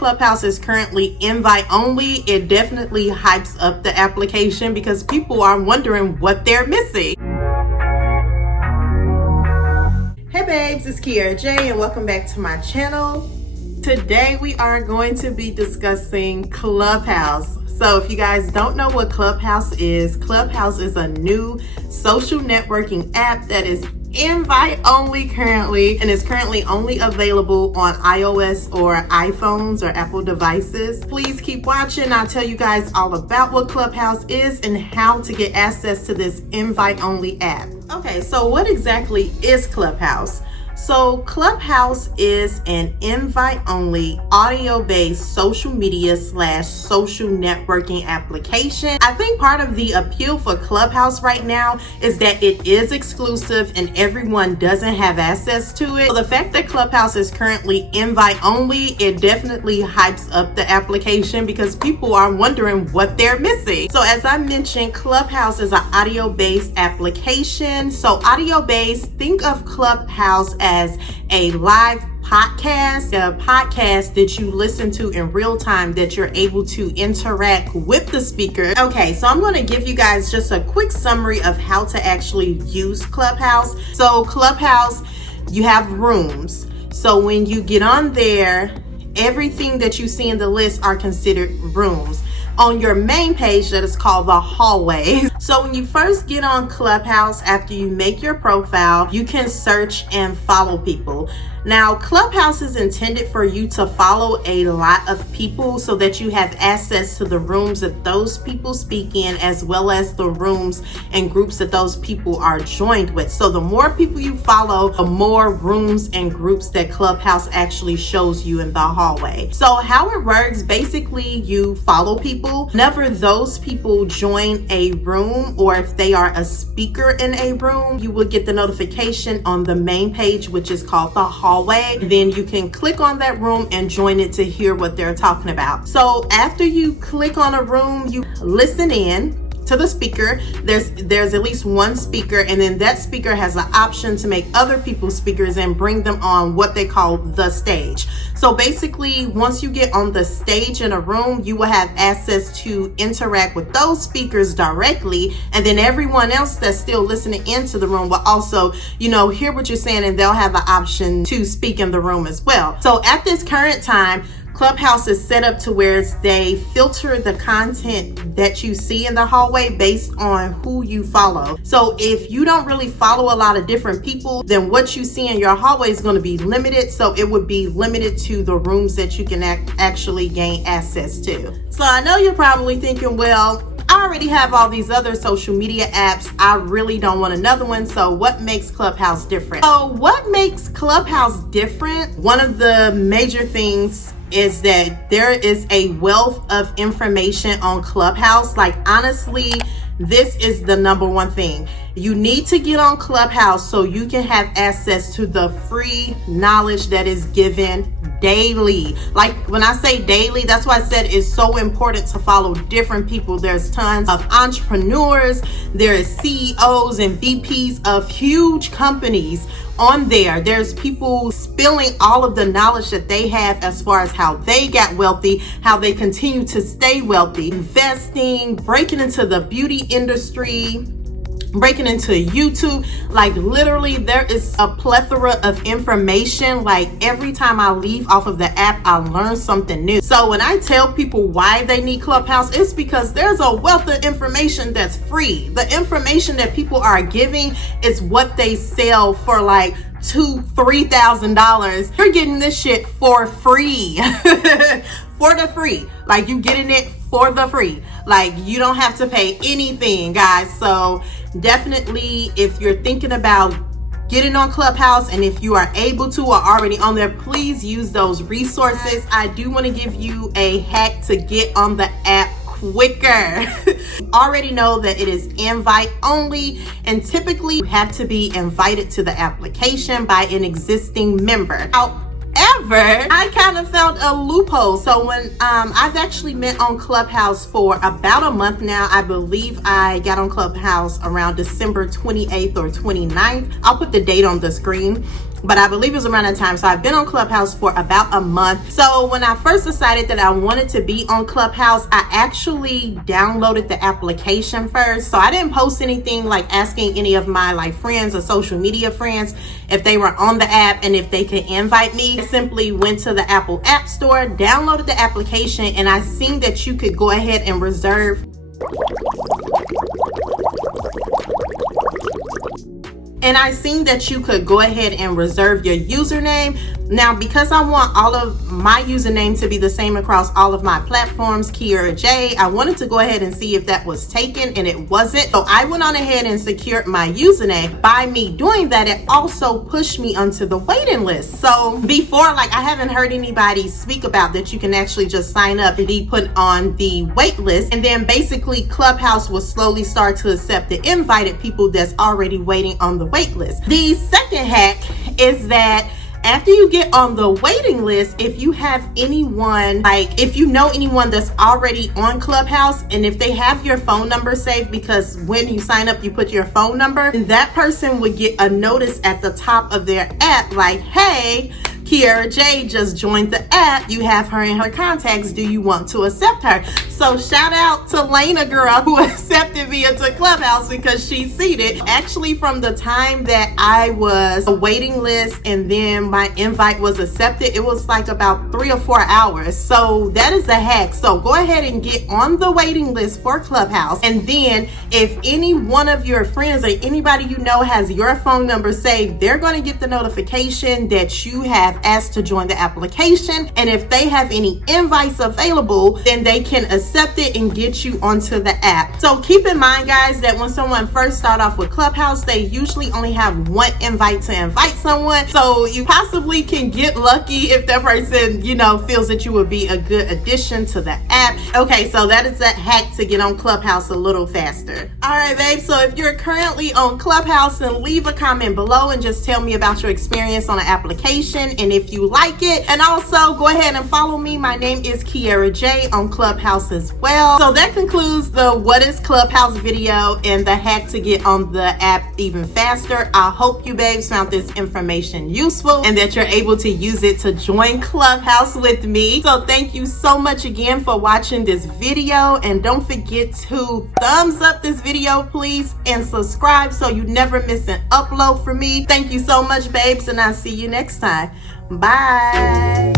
Clubhouse is currently invite only. It definitely hypes up the application because people are wondering what they're missing. Hey babes, it's Kiara J and welcome back to my channel. Today we are going to be discussing Clubhouse. So if you guys don't know what Clubhouse is a new social networking app that is invite only currently, and is currently only available on iOS or iPhones or Apple devices. Please keep watching. I'll tell you guys all about what Clubhouse is and how to get access to this invite only app. Okay, so what exactly is Clubhouse? So Clubhouse is an invite-only, audio-based social media / social networking application. I think part of the appeal for Clubhouse right now is that it is exclusive and everyone doesn't have access to it. So the fact that Clubhouse is currently invite-only, it definitely hypes up the application because people are wondering what they're missing. So as I mentioned, Clubhouse is an audio-based application. So audio-based, think of Clubhouse as a live podcast, a podcast that you listen to in real time that you're able to interact with the speaker. Okay, so I'm going to give you guys just a quick summary of how to actually use Clubhouse. So Clubhouse, you have rooms. So when you get on there, everything that you see in the list are considered rooms. On your main page, that is called the hallway. So when you first get on Clubhouse, after you make your profile, you can search and follow people. Now, Clubhouse is intended for you to follow a lot of people so that you have access to the rooms that those people speak in, as well as the rooms and groups that those people are joined with. So the more people you follow, the more rooms and groups that Clubhouse actually shows you in the hallway. So how it works, basically you follow people. Whenever those people join a room, or if they are a speaker in a room, you will get the notification on the main page, which is called the hallway. Then you can click on that room and join it to hear what they're talking about. So after you click on a room, you listen in to the speaker. There's at least one speaker, and then that speaker has an option to make other people speakers and bring them on what they call the stage. So basically, once you get on the stage in a room, you will have access to interact with those speakers directly, and then everyone else that's still listening into the room will also, hear what you're saying, and they'll have the option to speak in the room as well. So at this current time, Clubhouse is set up to where they filter the content that you see in the hallway based on who you follow. So if you don't really follow a lot of different people, then what you see in your hallway is going to be limited. So it would be limited to the rooms that you can actually gain access to. So I know you're probably thinking, well, I already have all these other social media apps. I really don't want another one. So what makes Clubhouse different? So what makes Clubhouse different? One of the major things is that there is a wealth of information on Clubhouse. Like, honestly, this is the number one thing. You need to get on Clubhouse so you can have access to the free knowledge that is given daily. Like, when I say daily, that's why I said it's so important to follow different people. There's tons of entrepreneurs, there's CEOs and VPs of huge companies on there. There's people spilling all of the knowledge that they have as far as how they got wealthy, how they continue to stay wealthy, investing, breaking into the beauty industry, breaking into YouTube. Like, literally, there is a plethora of information. Like, every time I leave off of the app, I learn something new. So when I tell people why they need Clubhouse, it's because there's a wealth of information that's free. The information that people are giving is what they sell for like $2,000-$3,000. You're getting this shit for free. For the free. Like, you getting it for the free. Like, you don't have to pay anything, guys. So definitely, if you're thinking about getting on Clubhouse, and if you are able to or already on there, please use those resources. I do want to give you a hack to get on the app quicker. Already know that it is invite only, and typically you have to be invited to the application by an existing member. However, I kind of found a loophole. So when I've actually been on Clubhouse for about a month now. I believe I got on Clubhouse around December 28th or 29th. I'll put the date on the screen. but I believe it was around that time. So I've been on Clubhouse for about a month. So when I first decided that I wanted to be on Clubhouse, I actually downloaded the application first. So I didn't post anything like asking any of my like friends or social media friends if they were on the app and if they could invite me. I simply went to the Apple App Store, downloaded the application, and I seen that you could go ahead and reserve your username. Now, because I want all of my username to be the same across all of my platforms, Kiera J, I wanted to go ahead and see if that was taken, and it wasn't. So I went on ahead and secured my username. By me doing that, it also pushed me onto the waiting list. So before, like, I haven't heard anybody speak about that you can actually just sign up and be put on the wait list, and then basically Clubhouse will slowly start to accept the invited people that's already waiting on the wait list. The second hack is that after you get on the waiting list, if you have anyone, like if you know anyone that's already on Clubhouse, and if they have your phone number saved, because when you sign up you put your phone number, and that person would get a notice at the top of their app like, hey, Kiera J just joined the app. You have her in her contacts. Do you want to accept her? So shout out to Lena girl who accepted me into Clubhouse because she's seated. Actually, from the time that I was a waiting list and then my invite was accepted, it was like about 3 or 4 hours. So that is a hack. So go ahead and get on the waiting list for Clubhouse. And then if any one of your friends or anybody you know has your phone number saved, they're going to get the notification that you have asked to join the application, and if they have any invites available, then they can accept it and get you onto the app. So keep in mind, guys, that when someone first start off with Clubhouse, they usually only have one invite to invite someone, so you possibly can get lucky if that person, you know, feels that you would be a good addition to the app. Okay, so that is that hack to get on Clubhouse a little faster. All right, babe, so if you're currently on Clubhouse, then leave a comment below and just tell me about your experience on the application and if you like it. And also go ahead and follow me. My name is Kiera J on Clubhouse as well. So that concludes the What is Clubhouse video and the hack to get on the app even faster. I hope you babes found this information useful and that you're able to use it to join Clubhouse with me. So thank you so much again for watching this video, and don't forget to thumbs up this video please and subscribe so you never miss an upload from me. Thank you so much babes, and I'll see you next time. Bye.